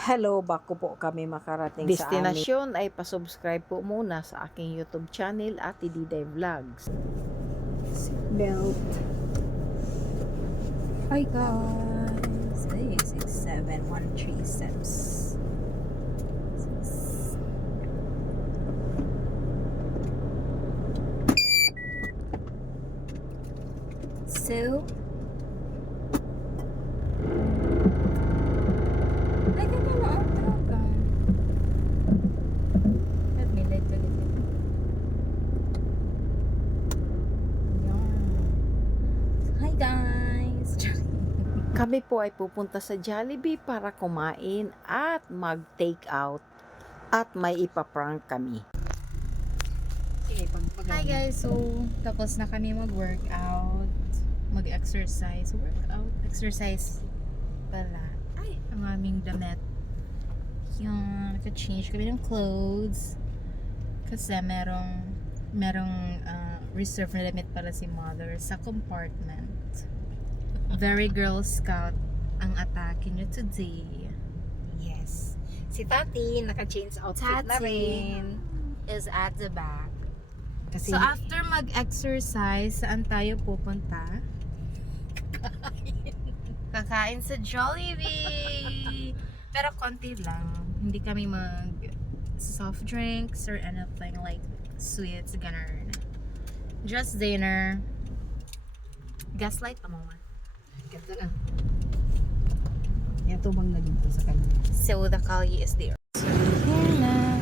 Hello, bago po kami makarating sa aming Destinasyon ay pasubscribe po muna sa aking YouTube channel, Ate Diday Vlogs. belt. Hi guys! Ay, 6, 7, 1, 3 steps. So, ay, ganyan na ang talaga. Let me light ulit ito. Yan. Hi guys! Kami po ay pupunta sa Jollibee para kumain at mag-take out at may ipaprank kami. Hi guys, so tapos na kami mag-workout, mag-exercise, exercise pala. Ay, ang aming damit. Yung naka-change kami ng clothes kasi merong reserve na damit pala si mother sa compartment. Very Girl Scout ang atake niyo today. Yes. Si Tati, naka-change outfit na rin. Is at the back. Kasi, So after mag-exercise, saan tayo pupunta? Kakain sa Jollibee. Pero konti lang. Hindi kami mag soft drinks or anything like sweets, ganun. Just dinner. Gaslight pa mo. ganda na. Yan tubang na dito sa kanya. So the Kali is there. So here na.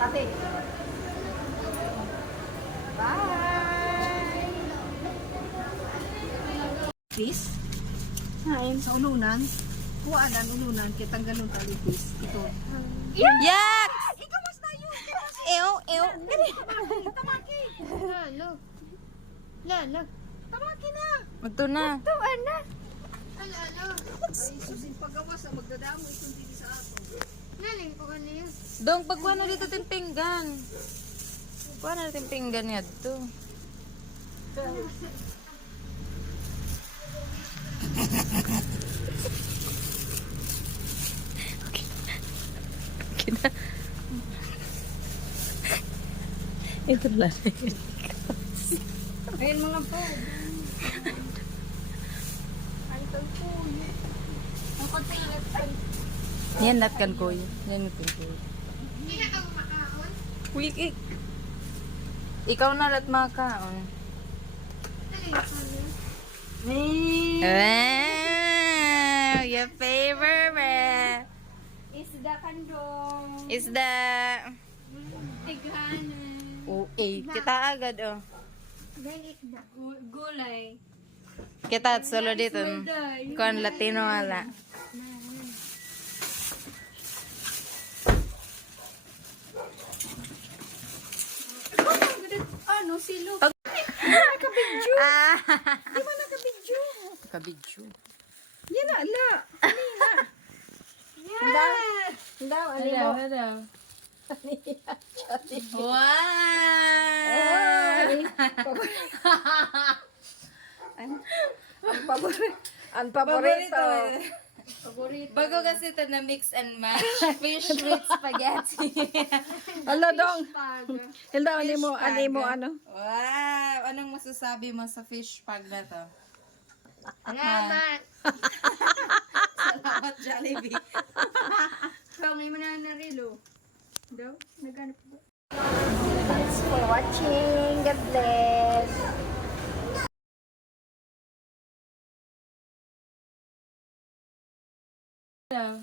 Tati. Bye! Fish? Hain sa ulunan. Kuwaanan ulunan, kitang ganun talipis. Ito. Yak! Ikaw mas na yun! Ew. Tamaki! Lalo. Tamaki na! Magto na. Ay, susin pagawa sa magdadamo itong dili sa ato. Dong, pagkuha na dito ting pinggan. Kuha na ting pinggan nga dito. Ito lang. Ayun mga po. Yan natkan ko yun. Yan natkan ko yun. Wiki. Ikaw na lat makaon. Wow! Your favorite. Isda kandong. Isda. Tiganan. Kita agad oh. Gulay. Kita at solo dito. Kuan Latino wala. Ano, silo? Ah! Di ba nakabidyo? Kabidyo. Yan na, ala. Daw, ano mo? Hello. Wow! Ang paborito. Bago kasi ito na mix and match. Fish with spaghetti. Ala dong. Hilda, ano mo, ano? Wow! Anong masasabi mo sa fish pag na to? Salamat. Salamat, Jollibee. Pangay mo na narilo. Daw, naghanap ba? Thanks for watching. God bless. Hello.